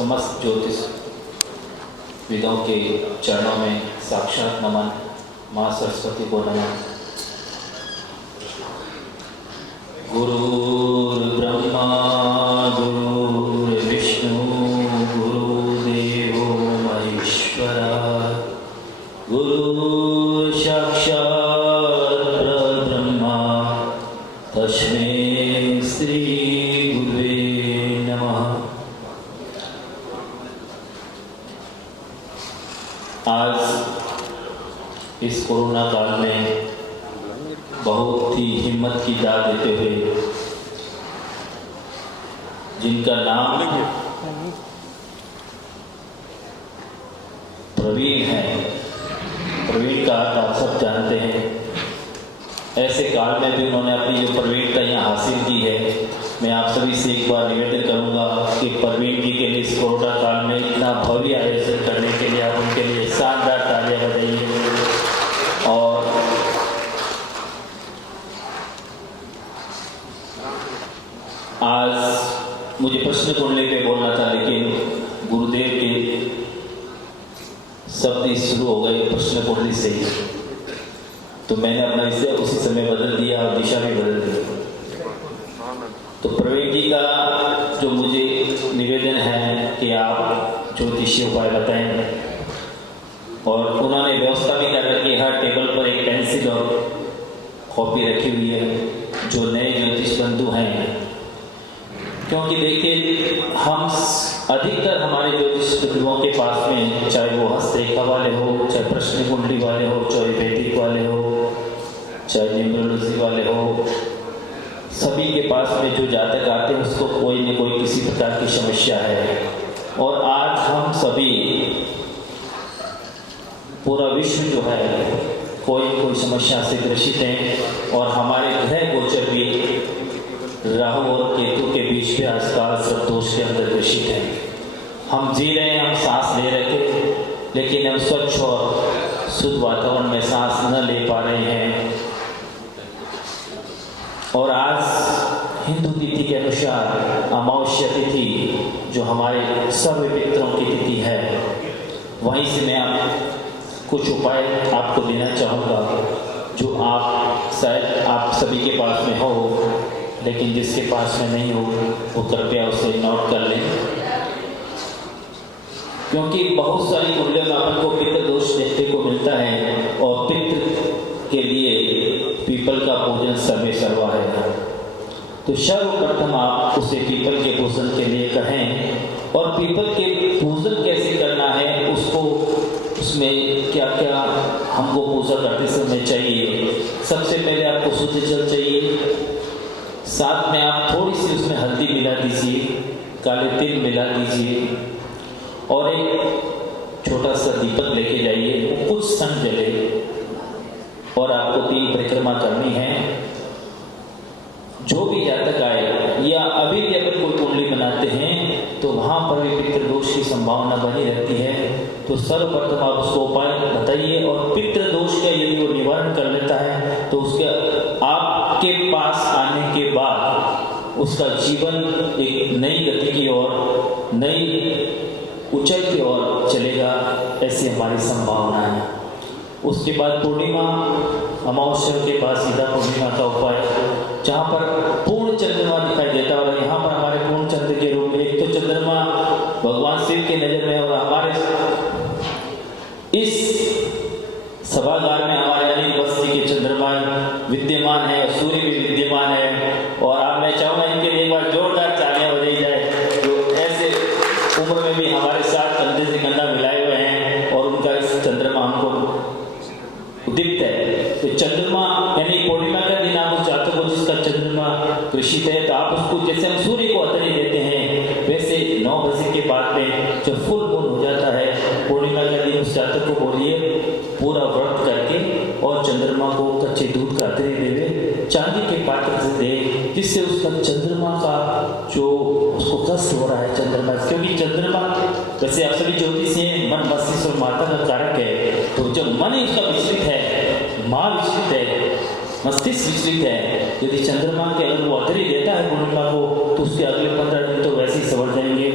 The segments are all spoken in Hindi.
समस्त ज्योतिष विदों के चरणों में साक्षात नमन। माँ सरस्वती को नमन। गुरुर्ब्रह्मा गुरुर्विष्णु गुरुदेवो महेश्वरा गुरु साक्षात् परब्रह्मा तस्मै श्री गुरुवे नमः। आज इस कोरोना काल में बहुत ही हिम्मत की दाद देते हुए जिनका नाम प्रवीण है, प्रवीण का अर्थ आप सब जानते हैं। ऐसे काल में भी उन्होंने अपनी जो प्रवीणता यहाँ हासिल की है, मैं आप सभी से एक बार निवेदन करूंगा कि प्रवीण जी के लिए इस कोरोना काल में इतना भव्य आयोजन करने के लिए आप उनके लिए शानदार तालियां बजाइए। और आज मुझे प्रश्न कुंडली पे बोलना था, लेकिन गुरुदेव के शब्द शुरू हो गए प्रश्न कुंडली से, तो मैंने अपना इसे उसी समय बदल दिया और दिशा भी बदल दी। तो प्रवीण जी का जो मुझे निवेदन है कि आप ज्योतिषीय उपाय बताएं, और उन्होंने व्यवस्था भी कर रखी है। हर टेबल पर एक पेंसिल और कॉपी रखी हुई है जो नए ज्योतिष बंधु हैं, क्योंकि देखिए हम अधिकतर हमारे ज्योतिष बंधुओं के पास में, चाहे वो हस्तरेखा वाले हो, चाहे प्रश्न कुंडली वाले हो, चाहे वैदिक वाले हो, चाहे न्यूमरोलॉजी वाले हो, सभी के पास में जो जातक आते हैं उसको कोई न कोई किसी प्रकार की समस्या है। और आज हम सभी, पूरा विश्व जो है कोई न कोई समस्या से ग्रसित हैं, और हमारे ग्रह गोचर भी राहु और केतु के बीच में आजकल सब दोष के अंदर ग्रसित हैं। हम जी रहे हैं, हम सांस ले रहे थे, लेकिन हम स्वच्छ और शुद्ध वातावरण में सांस न ले पा रहे हैं। और आज हिंदू तिथि के अनुसार अमावस्या तिथि जो हमारे सर्व पितरों की तिथि है, वहीं से मैं कुछ उपाय आपको देना चाहूँगा जो आप शायद आप सभी के पास में हो, लेकिन जिसके पास में नहीं हो वो कृपया उसे नोट कर लें, क्योंकि बहुत सारी कुंडलियों में अपन को पितृ दोष देखने को मिलता है, और पितृ के लिए पीपल का पूजन सर्वे सर्वा है। तो सर्वप्रथम आप उसे पीपल के पूजन के लिए कहें, और पीपल के पूजन कैसे करना है, उसको उसमें क्या क्या हमको पूजा करते समय चाहिए। सबसे पहले आपको शुद्ध जल चाहिए, साथ में आप थोड़ी सी उसमें हल्दी मिला दीजिए, काले तिल मिला दीजिए, और एक छोटा सा दीपक लेके जाइए, कुछ सन जले, और आपको 3 परिक्रमा करनी है। जो भी जातक आए, या अभी भी अगर कोई कुंडली बनाते हैं तो वहाँ पर भी पितृ दोष की संभावना बनी रहती है। तो सर्वप्रथम आप उसको उपाय बताइए, और पितृ दोष का यदि वो निवारण कर लेता है तो उसके आपके पास आने के बाद उसका जीवन एक नई गति की ओर, नई ऊंचाई की ओर चलेगा, ऐसी हमारी संभावना है। उसके बाद पूर्णिमा, अमावस्या के बाद सीधा पूर्णिमा का उपाय, जहाँ पर पूर्ण चंद्रमा दिखाई देता है। और यहाँ पर हमारे पूर्ण चंद्र के रूप में एक तो चंद्रमा भगवान शिव के नजर में, और हमारे इस सभागार में हमारे अनिल बस्ती के चंद्रमा विद्यमान है, और सूर्य भी विद्यमान है। और आप, मैं चाहूँगा इनके लिए एक बार जोरदार तालियां बजाई जाए, जो ऐसे उम्र में भी हमारे साथ कंधे से कंधा मिलाए हुए हैं, और उनका इस चंद्रमा हमको दिखता है। तो चंद्रमा यानी पूर्णिमा का दिन आप उस जातक को जिसका चंद्रमा ग्रसित है, तो आप उसको, जैसे हम सूर्य को अर्घ्य देते हैं, वैसे 9 बजे के बाद में जब फुल मून हो जाता है पूर्णिमा का दिन, उस जातक को बोलिए पूरा व्रत करके और चंद्रमा को कच्चे दूध का अर्घ्य देवे, चांदी के पात्र से दे, जिससे उसका चंद्रमा का जो उसको कष्ट हो रहा है चंद्रमा, क्योंकि चंद्रमा वैसे आप सभी ज्योतिष हैं, मन मस्तिष्क और माता का कारक है। तो जब मन उसका विचलित है, माँ विचलित है, मस्तिष्क विचलित है, यदि चंद्रमा के अगर वो अर्घ्य देता है पूर्णिमा को, तो उसके अगले 15 दिन तो वैसे ही सवर जाएंगे।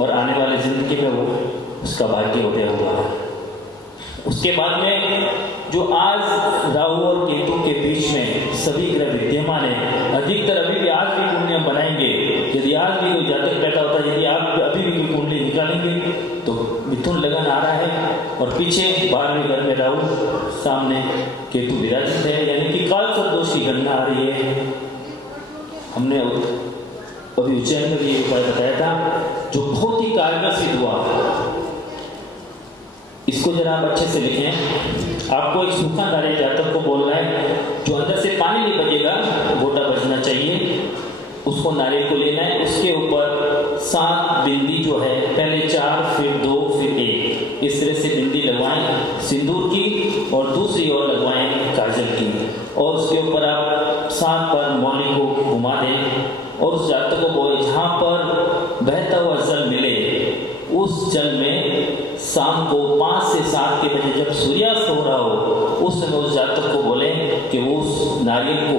और आने वाली जिंदगी में वो उसका भाग्योदय होगा। उसके बाद में जो आज राहु और केतु के बीच में सभी ग्रह विद्यमान है, अधिकतर अभी भी आज भी कुंडलियां बनाएंगे। यदि आज भी कोई जातक पैदा होता है, यदि आप अभी भी कोई कुंडली निकालेंगे तो मिथुन लगन आ रहा है और पीछे 12वें घर में राहु, सामने केतु विराजित है, यानी कि काल सदोष की गणना आ रही है। हमने अभी उज्जैन में भी ये उपाय बताया था जो बहुत ही कारगर सिद्ध हुआ। इसको जरा आप अच्छे से लिखें। आपको एक सूखा नारियल जातक को बोलना है, जो अंदर से पानी नहीं बजेगा, गोटा बजना चाहिए। उसको नारियल को लेना है, उसके ऊपर 7 बिंदी जो है, पहले 4 फिर 2 फिर 1, इस तरह से बिंदी लगवाएं सिंदूर की, और दूसरी ओर लगवाएं काजल की, और उसके ऊपर आप 7 बार मौली को घुमा दें और उस जातक को बोले जहाँ पर बहता हुआ जल मिले उस जल में शाम को 5 से 7 के बजे जब सूर्यास्त हो रहा हो उस समय उस जातक को बोले कि वो उस नारियल को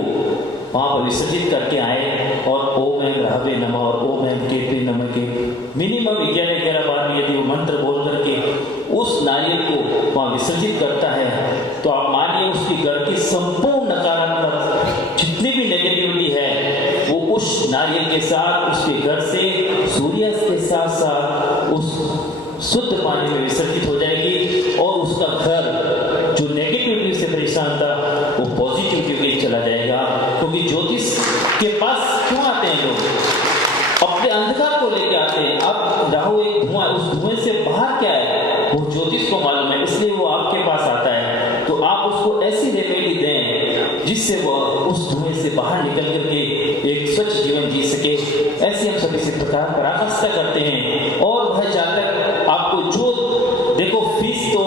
वहाँ पर विसर्जित करके आए और ओम ऐं राहवे नमः और ओम ऐं केतवे नमः के मिनिमम 11 बार यदि वो मंत्र बोल करके उस नारियल को वहाँ विसर्जित करता है तो आप मानिए उसकी घर की संपूर्ण नकारात्मक जितनी भी नेगेटिविटी है वो उस नारियल के साथ उसके घर से सूर्यास्त के साथ साथ उस शुद्ध पानी में विसर्जित हो जाएगी और उसका घर जो नेगेटिविटी से परेशान था वो पॉजिटिविटी के चला जाएगा। क्योंकि ज्योतिष के पास क्यों आते हैं लोग? अपने अंधकार को लेकर आते हैं। अब राहु एक धुआं, उस धुएं से बाहर क्या है वो ज्योतिष को मालूम है, इसलिए वो आपके पास आता है। तो आप उसको ऐसी रेमेडी दें जिससे वह उस धुएं से बाहर निकल करके एक स्वच्छ जीवन जी सके। ऐसे हम सभी से प्रकार परामर्श करते हैं। और वह जातक आपको जो देखो फीस तो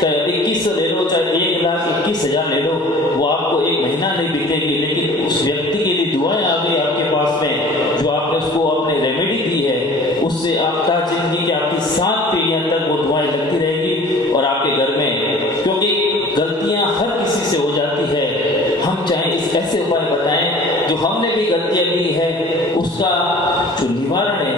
चाहे 2100 ले लो, चाहे 1,21,000 ले लो, वो आपको 1 महीना नहीं बिकेगी, लेकिन उस व्यक्ति के लिए दुआएं आ गई आपके पास में, जो आपने उसको अपने रेमेडी दी है, उससे आपका जिंदगी की आपकी 7 पीढ़ियां तक वो दुआएं लगती रहेगी और आपके घर में। क्योंकि गलतियां हर किसी से हो जाती है। हम चाहे इस ऐसे उपाय बताएं जो हमने भी गलतियां की है, उसका जो निवारण है